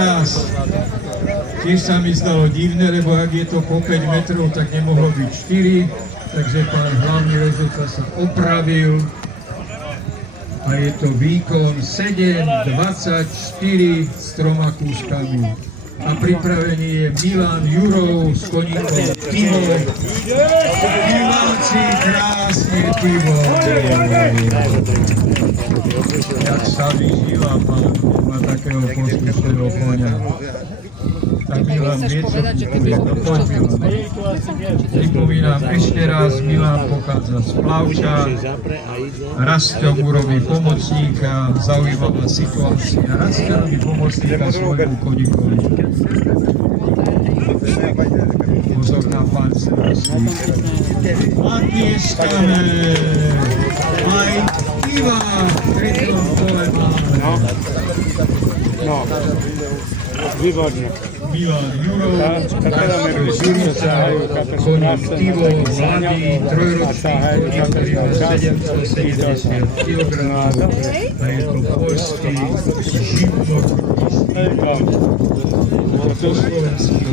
teraz. Tiež sa mi zdalo divné, lebo ak je to po 5 metrov, tak nemohlo byť 4. Takže pán hlavný rozhodca sa opravil. A je to výkon 7:24 s 3 kúskami. A pripravený je Milan Jurov s koníkom Tivo. Diváci, krásne Tivo. Jak sa vyžíva pán, má takého poslušného konia. Tak Milan vie, čo kupuje. Poď Milan. Pripomínam ešte raz, Milan pochádza z Plavča. Rasťom urobí pomocníka, zaujímavá situácia. Rasťom urobí pomocníka svojmu koníkovi. Pozor na palce. A tieskame. Aj Ivan v tretnom kole máme. No, výborne. Milan Jurov, Nástroj Zurica, koník Tivo, mladý, trojročný koník, ktorý má 770 kg a je to poľský život. To slovenský